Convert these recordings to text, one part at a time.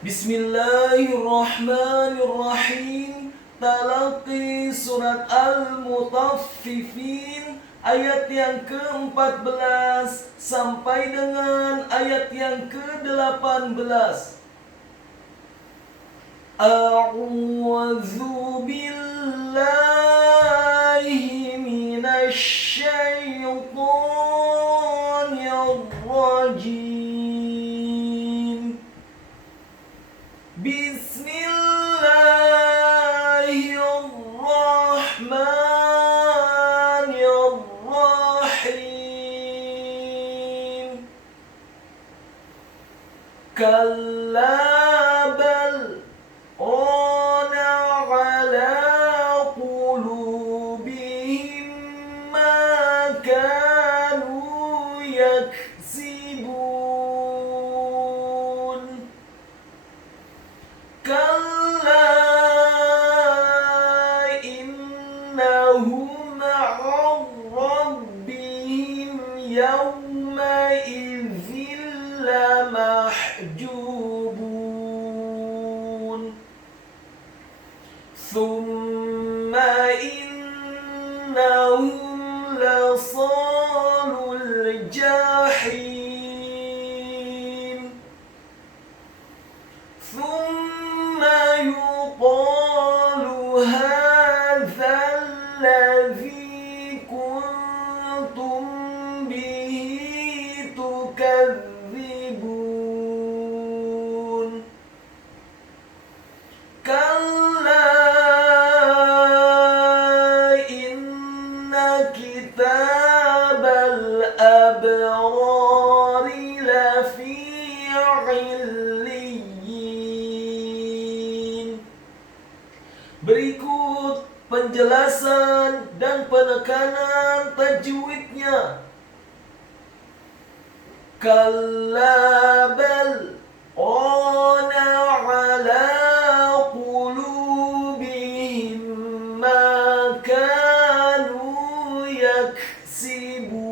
Bismillahirrahmanirrahim. Talaqi surat Al-Mutaffifin ayat yang ke-14 sampai dengan ayat yang ke-18. A'udzu billahi minasy syaithanir rajim. Bismillahirrahmanirrahim. Kalla bal rana ala qulubihim ma kanu yaksibun. Kalla innahum an rabbihim yawma idzin lamahjubun. Thumma innahum lasalul jahim. يقال هذا الذي كنتم به تكذبون. كلا إن كتاب الأبرار لفي عليين. Berikut penjelasan dan penekanan tajwidnya. Kalla bal rana ala qulubihim ma kanu yaksibun.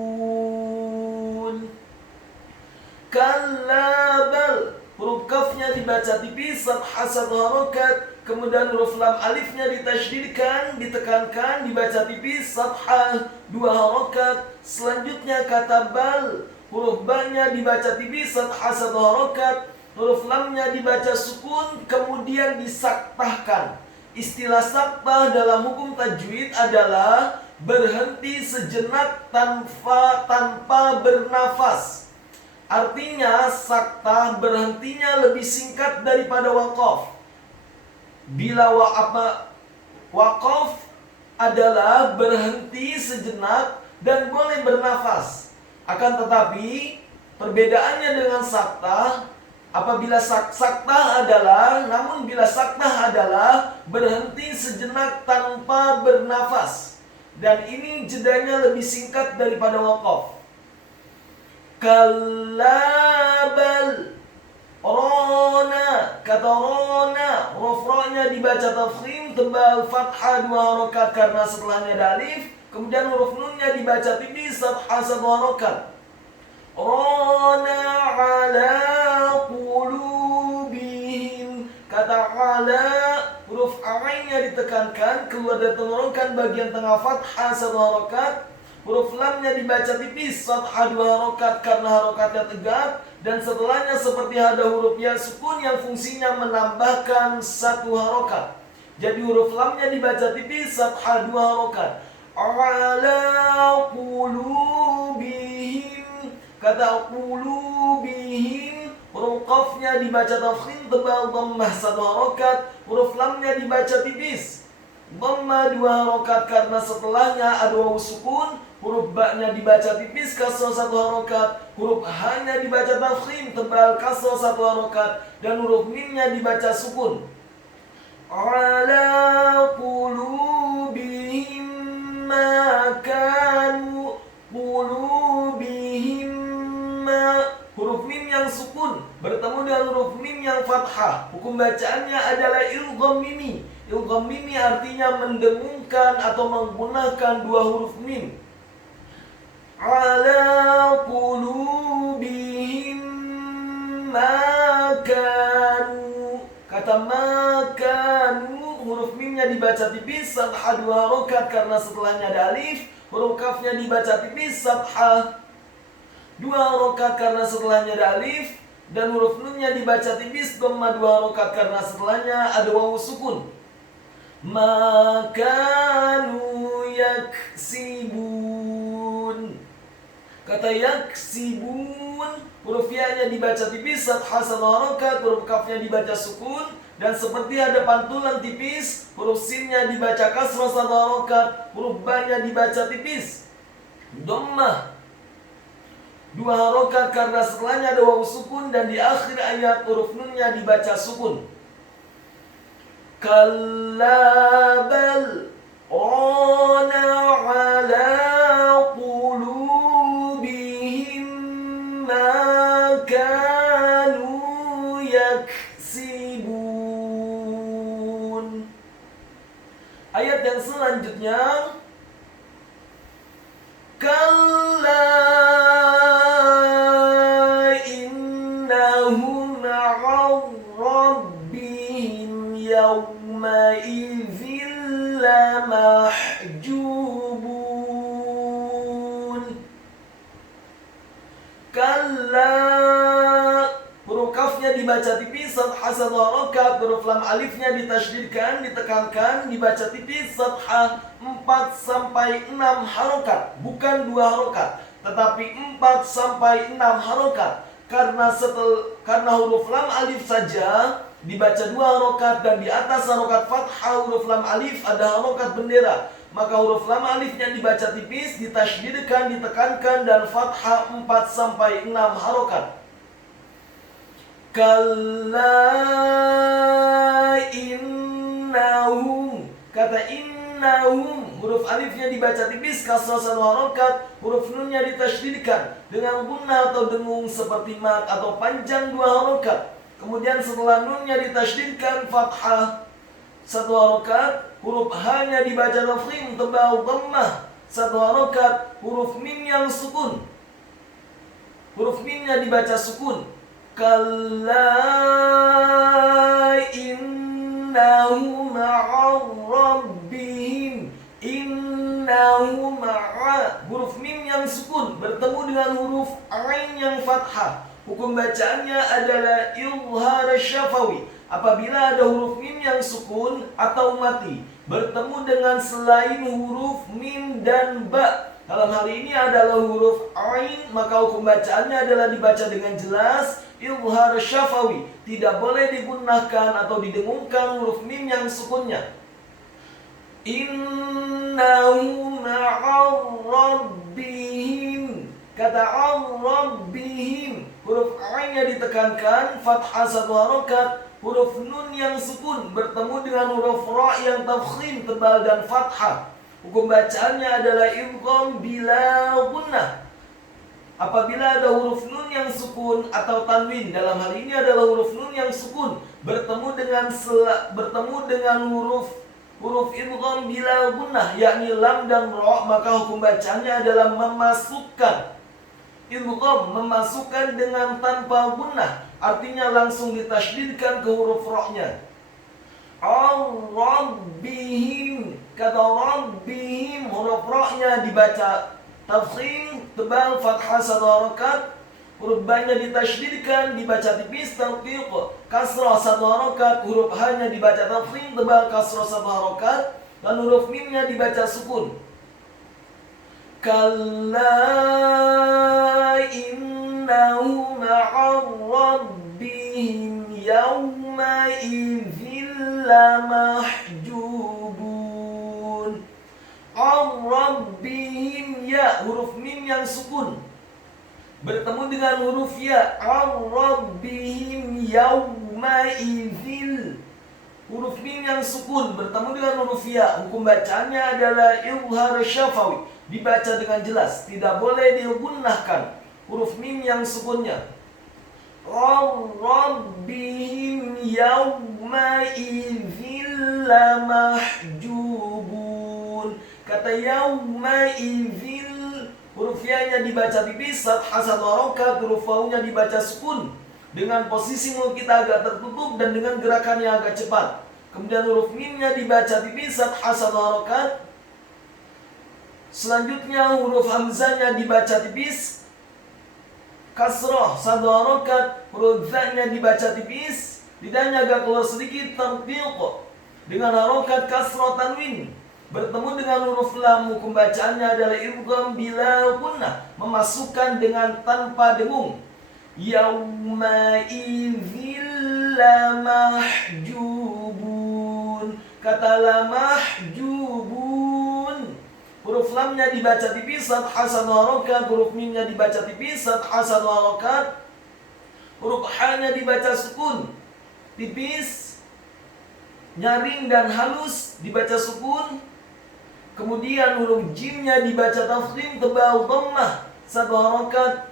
Kalla bal, huruf kafnya dibaca tipis, fathah satu harokat, kemudian huruf lam alifnya ditasydidkan, ditekankan, dibaca tipis, fathah dua harokat. Selanjutnya kata bal, huruf ba-nya dibaca tipis, fathah satu harokat, huruf lamnya dibaca sukun, kemudian disaktahkan. Istilah saktah dalam hukum tajwid adalah berhenti sejenak tanpa bernafas. Artinya saktah berhentinya lebih singkat daripada waqaf. Bila waqaf adalah berhenti sejenak dan boleh bernafas. Akan tetapi perbedaannya dengan saktah, apabila saktah adalah, namun bila saktah adalah berhenti sejenak tanpa bernafas. Dan ini jedanya lebih singkat daripada waqaf. Kalla bal rana, kata rana, huruf ra-nya dibaca tafkhim tebal fathah dua harokat karena setelahnya ada alif, kemudian huruf nun-nya dibaca tipis fathah satu harokat. Rana ala qulubihim, kata ala, huruf ain-nya ditekankan keluar dari tenggorokan bagian tengah fathah satu harokat. Huruf lamnya dibaca tipis, fathah dua harokat karena harokatnya tegak, dan setelahnya seperti ada huruf ya sukun yang fungsinya menambahkan satu harokat. Jadi huruf lamnya dibaca tipis, fathah dua harokat. Ala qulubihim, kata qulubihim, huruf qafnya dibaca tafkhim tebal dhammah satu harokat, huruf lamnya dibaca tipis, dhammah dua harokat karena setelahnya ada wawu sukun. Huruf ba-nya dibaca tipis kasroh satu harokat, huruf ha-nya dibaca tafkhim tebal kasroh satu harokat, dan huruf mim-nya dibaca sukun. Ala qulubihim ma kanu, qulubihim ma, huruf mim yang sukun bertemu dengan huruf mim yang fathah. Hukum bacaannya adalah idgham mimi. Idgham mimi artinya mendengungkan atau menggunakan dua huruf mim. Ala qulubihim ma kanu Kata makanu, huruf mimnya dibaca tipis, fathah 2 harokat karena setelahnya ada alif. Huruf kafnya dibaca tipis, fathah 2 harokat karena setelahnya ada alif. Dan huruf nunnya dibaca tipis, dhamma 2 harokat karena setelahnya ada wawu sukun. Makanu yaksibun. Kata yaksibun, huruf ya-nya dibaca tipis, fathah 1 harokat, huruf kafnya dibaca sukun. Dan seperti ada pantulan tipis, huruf sin-nya dibaca kasrah 1 harokat, huruf ba-nya dibaca tipis, dhammah 2 harokat karena setelahnya ada wawu sukun. Dan di akhir ayat huruf nunnya dibaca sukun. Kalla bal rana ala qulubihim ma kanu yaksibun. Ayat yang selanjutnya, kalla innahum 'an rabbihim yawma idzin lamahjubun. Kalla, huruf kafnya dibaca tipis, fathah 1 harokat, huruf lam alifnya ditasydidkan, ditekankan, dibaca tipis, fathah 4 sampai 6 harokat, bukan 2 harokat, tetapi 4 sampai 6 harokat. Karena huruf lam alif saja dibaca 2 harokat dan di atas harokat fathah huruf lam alif ada harokat bendera, maka huruf lam alifnya dibaca tipis, ditasydidkan, ditekankan dan fathah 4 sampai 6 harokat. Kalla innahum, kata innahum, huruf alifnya dibaca tipis, kasrah 1 harokat, huruf nunnya ditasydidkan dengan gunnah atau dengung seperti mat atau panjang 2 harokat. Kemudian setelah nunnya ditasydidkan, fathah 1 harokat, huruf ha-nya dibaca tafkhim tebal dhammah 1 harokat, huruf mim yang sukun, huruf mimnya dibaca sukun. Kalla innahum 'an rabbihim, innahu ma'a, huruf mim yang sukun bertemu dengan huruf ain yang fathah. Hukum bacaannya adalah izhar syafawi. Apabila ada huruf mim yang sukun atau mati bertemu dengan selain huruf mim dan ba, dalam hal ini adalah huruf ain, maka hukum bacaannya adalah dibaca dengan jelas, izhar syafawi. Tidak boleh digunakan atau didengungkan huruf mim yang sukunnya. Innahu ma'ar rabbihim, kata ar-rabbihim, huruf ain-nya ditekankan, fathah 1 harokat, huruf nun yang sukun bertemu dengan huruf ra yang tafkhim tebal dan fathah. Hukum bacaannya adalah idgham bila gunnah. Apabila ada huruf nun yang sukun atau tanwin, dalam hal ini adalah huruf nun yang sukun bertemu dengan huruf idgham bila gunnah, yakni lam dan ra, maka hukum bacaannya adalah memasukkan. Idgham memasukkan dengan tanpa gunnah, artinya langsung ditasydidkan ke huruf ra-nya. Ar-rabbihim, kata rabbihim, huruf ra-nya dibaca tafkhim tebal fathah 1 harokat, huruf ba-nya ditasydidkan, dibaca tipis tarqiq kasrah 1 harokat, huruf ha-nya dibaca tafkhim tebal kasrah 1 harokat, dan huruf mimnya dibaca sukun. Kalla innahu ma'ar rabbihim yawma idzin lamahjubun. Ar-rabbihim, ya, huruf mim yang sukun bertemu dengan huruf ya. Ar-rabbihim yawma idzin, huruf mim yang sukun bertemu dengan huruf ya. Hukum bacaannya adalah izhar syafawi, dibaca dengan jelas, tidak boleh digunakan huruf mim yang sukunnya. Ar-rabbihim yawma idzin lamahjubun, kata yawma idzin, huruf ya-nya dibaca tipis, fathah 1 harokat, huruf waw-nya dibaca sukun, dengan posisi mulut kita agak tertutup dan dengan gerakan yang agak cepat. Kemudian huruf mimnya dibaca tipis, fathah 1 harokat. Selanjutnya huruf hamzahnya dibaca tipis, kasroh 1 harokat. Huruf za-nya dibaca tipis, lidahnya agak keluar sedikit, tartiq dengan harokat kasroh tanwin. Bertemu dengan huruf lam, hukum bacaannya adalah idgham bila gunnah, memasukkan dengan tanpa dengung. Yauma idzil lamahjubun. Kata lamahjubun, huruf lamnya dibaca tipis, fathah 1 harokat. Huruf mimnya dibaca tipis, fathah 1 harokat. Huruf ha-nya dibaca sukun, tipis, nyaring dan halus, dibaca sukun. Kemudian huruf jimnya dibaca tafkhim, tebal, dhammah 1 harokat.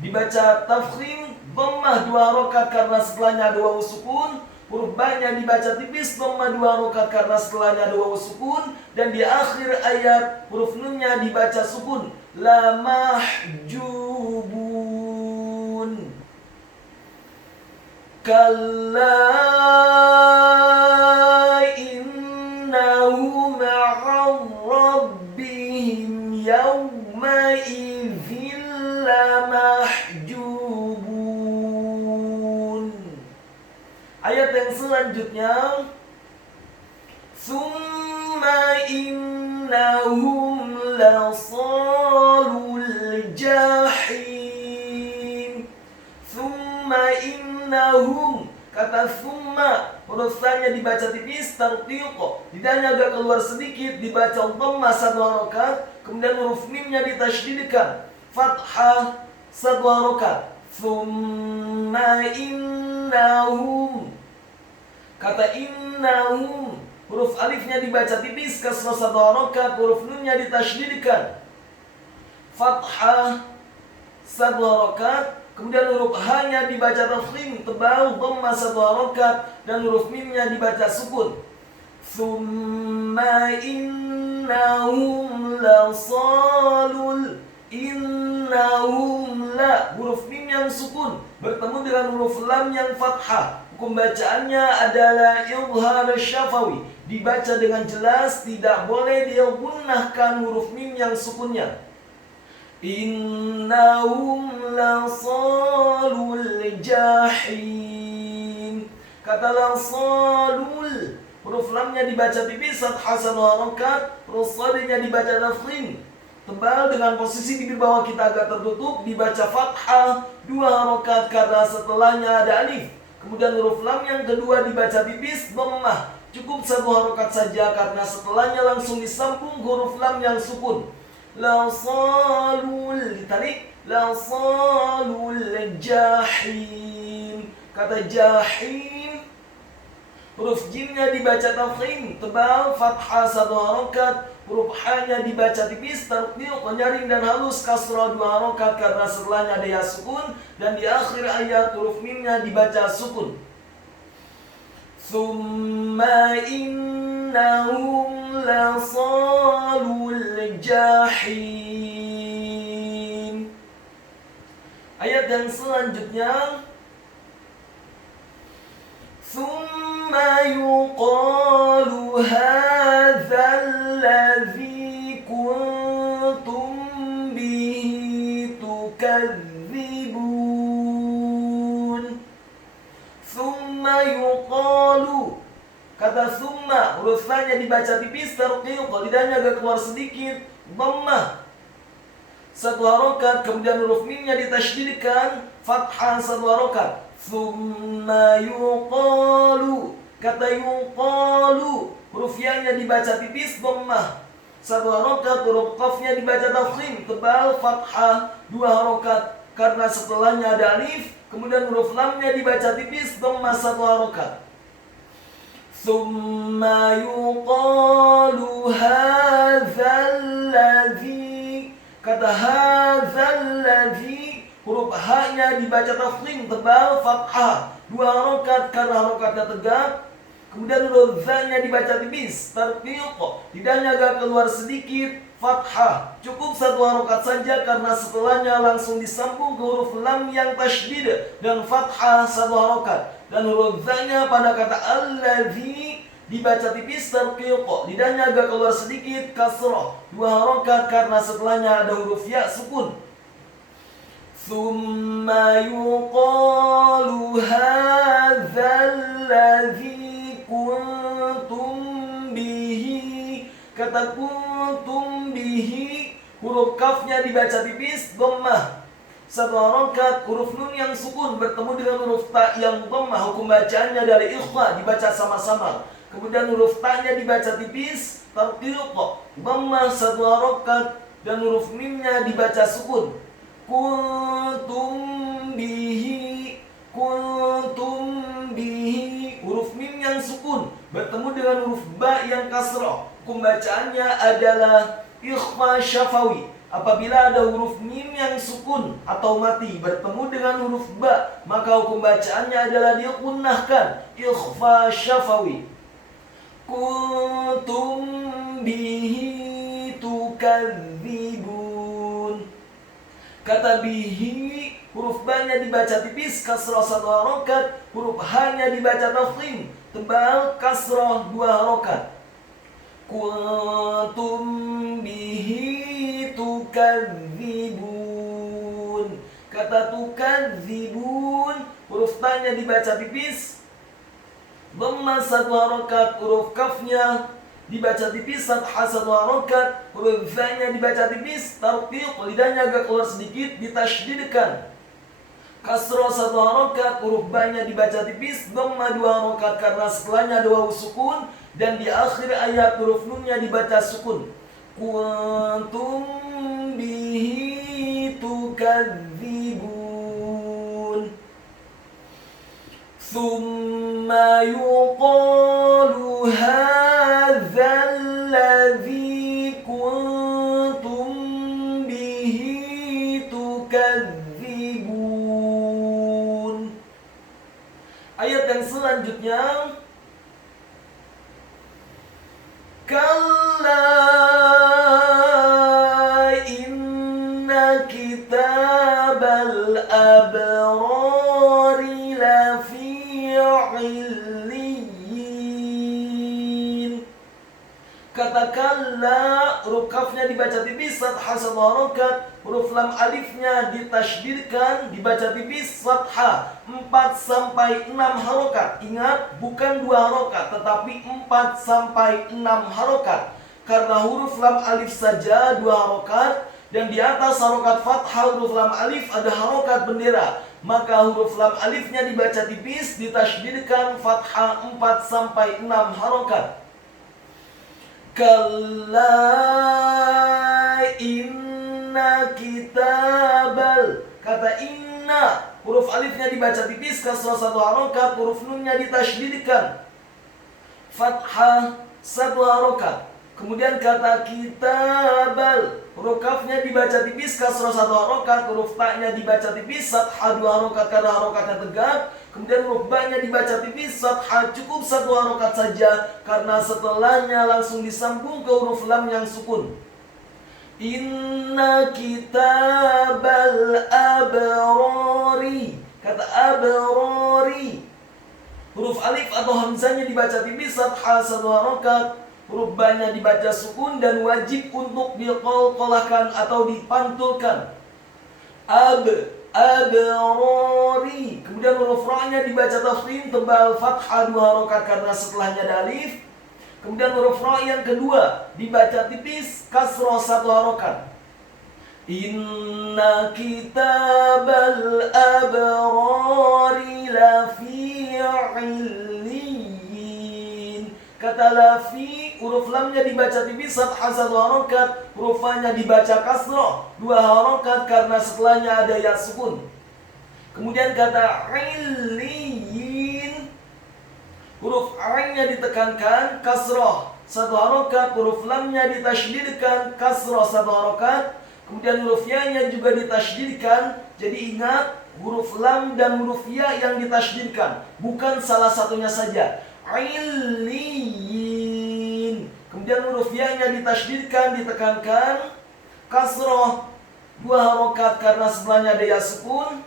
Dibaca tafkhim, dhammah 2 harokat karena setelahnya ada wawu sukun. Huruf ba-nya dibaca tipis, dhammah 2 harokat karena setelahnya ada wawu sukun. Dan di akhir ayat huruf nunnya dibaca sukun, la mahjubun. Kalla innahum 'an rabbihim yawma idzin lamahjubun. Ayat yang selanjutnya, summa innahum lasalul jahim. Summa innahum, kata summa, huruf sa-nya dibaca tipis, tartiq, lidahnya agak keluar sedikit, dibaca dhammah 1 harokat. Kemudian huruf mimnya ditasydidkan, fathah 1 harokat. Summa innahum, kata innahum, huruf alifnya dibaca tipis, kasrah 1 harokat. Huruf nunnya ditasydidkan, fathah 1 harokat. Kemudian huruf ha-nya dibaca tafkhim, tebal, dhammah 1 harokat. Dan huruf mimnya dibaca sukun. Thumma innahum lasalul, innahum la, huruf mim yang sukun bertemu dengan huruf lam yang fathah. Hukum bacaannya adalah idhar syafawi, dibaca dengan jelas, tidak boleh digunakan huruf mim yang sukunnya. Innahum lasalul jahim. Kata lasalul, huruf lamnya dibaca tipis, fathah 1 harokat. Huruf shadnya dibaca tafkhim, tebal dengan posisi bibir bawah kita agak tertutup, dibaca fathah 2 harokat karena setelahnya ada alif. Kemudian huruf lam yang kedua dibaca tipis, dhammah, cukup 1 harokat saja karena setelahnya langsung disambung huruf lam yang sukun. Lasalul, ditarik, lasalul jahim. Kata jahim, huruf jimnya dibaca tafkhim, tebal, fathah 1 harokat. Huruf ha-nya dibaca tipis, tartiq, nyaring dan halus, kasrah 2 harokat karena setelahnya ada ya sukun. Dan di akhir ayat huruf mimnya dibaca sukun. Thumma innahum lasalul jahim. Ayat yang selanjutnya, thumma yuqalu hadzal ladzi kuntum bihi tukadzibun. Thumma yuqalu, kata thumma, huruf nya dibaca tipis, tarqiq, lidahnya agak keluar sedikit, dhammah 1 harokat. Kemudian huruf mimnya ditasydidkan, fathah 1 harokat. Thumma yuqalu, kata yuqalu, huruf ya-nya dibaca tipis, dhammah 1 harokat. Huruf qaf-nya dibaca tafkhim, tebal, fathah 2 harokat karena setelahnya ada alif. Kemudian huruf lamnya dibaca tipis, dhammah 1 harokat. Thumma yuqalu hadzal ladzi, kata hadzal ladzi, huruf ha-nya dibaca tafkhim, tebal, fathah 2 harokat karena harokatnya tegak. Kemudian huruf za-nya dibaca tipis, tarqiq, lidahnya agak keluar sedikit, fathah. Cukup satu harokat saja karena setelahnya langsung disambung ke huruf lam yang tasydid dan fathah satu harokat. Dan huruf za-nya pada kata alladzi dibaca tipis tarqiq, lidahnya agak keluar sedikit kasrah, dua harokat karena setelahnya ada huruf ya sukun. Tsumma yuqalu hadzal ladzi kuntum bihi. Kata kuntum bihi, huruf kafnya dibaca tipis dhammah satu harokat, huruf nun yang sukun bertemu dengan huruf ta yang dhammah, hukum bacaannya dari ikhfa, dibaca sama-sama. Kemudian huruf ta-nya dibaca tipis tarqiq dhammah satu harokat, dan huruf mimnya dibaca sukun. Kuntum bihi, huruf mim yang sukun bertemu dengan huruf ba yang kasrah, hukum bacaannya adalah ikhfa syafawi. Apabila ada huruf mim yang sukun atau mati bertemu dengan huruf ba, maka hukum bacaannya adalah dikunnahkan, ikhfa syafawi. Kuntum bihi tukadzibun. Kata bihi, huruf ba-nya dibaca tipis kasrah satu harokat, huruf ha-nya dibaca tafkhim tebal kasrah dua harokat. Kuntum bihi tukadzibun. Kata tukadzibun, huruf ta-nya dibaca tipis dhammah satu harokat, huruf kafnya dibaca tipis fathah satu harokat, huruf za-nya dibaca tipis tarqiq, lidahnya agak keluar sedikit ditasydidkan kasrah satu harokat, huruf ba-nya dibaca tipis dhammah dua harokat karena setelahnya ada wawu sukun, dan di akhir ayat huruf nunnya dibaca sukun. Kuntum bihi tukadzibun. Tsumma yuqalu hadzal ladzi kuntum bihi tukadzibun. Ayat yang selanjutnya, kalla inna kitabal abrari lafi illiyin. Kata kalla, huruf kafnya dibaca tipis fathah satu harokat, huruf lam alifnya ditasydidkan dibaca tipis fathah 4-6 harokat. Ingat, bukan 2 harokat tetapi 4-6 harokat. Karena huruf lam alif saja 2 harokat, dan di atas harokat fathah huruf lam alif ada harokat bendera, maka huruf lam alifnya dibaca tipis ditasydidkan fathah 4-6 harokat. Kalla inna kitabal. Kata inna, huruf alifnya dibaca tipis kasrah satu harokat, huruf nunnya ditasydidkan fathah satu harokat. Kemudian kata kitabal, huruf kafnya dibaca tipis kasrah satu harokat, huruf ta-nya dibaca tipis fathah dua harokat karena harokatnya tegak. Kemudian huruf ba-nya dibaca tipis fathah cukup satu harokat saja karena setelahnya langsung disambung ke huruf lam yang sukun. Inna kitabal abrari. Kata abrari, huruf alif atau hamzahnya dibaca tipis fathah satu harokat, huruf ba-nya dibaca sukun dan wajib untuk diqalqalahkan atau dipantulkan. Abrari. Kemudian huruf ra-nya dibaca tafkhim tebal fathah dua harokat karena setelahnya ada alif. Kemudian huruf ra yang kedua dibaca tipis kasrah satu harokat. Inna kitabal abrari lafi illiyin. Kata lafi, huruf lamnya dibaca tipis fathah satu harokat, huruf fa-nya dibaca kasrah dua harokat karena setelahnya ada ya sukun. Kemudian kata illiyin, huruf a-nya ditekankan kasrah satu harokat, huruf lamnya ditasydidkan kasrah satu harokat, kemudian huruf ya-nya juga ditasydidkan. Jadi ingat, huruf lam dan huruf ya yang ditasydidkan, bukan salah satunya saja. Illiyin. Kemudian huruf ya-nya ditasydidkan, ditekankan, kasroh 2 harokat karena sebelahnya ada ya sukun.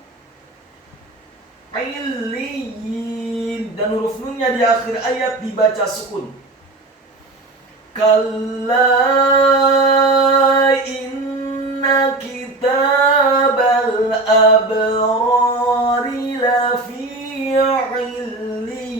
Illiyin, dan huruf nunnya di akhir ayat dibaca sukun. Kalla inna kitabal abrari lafi illiyin.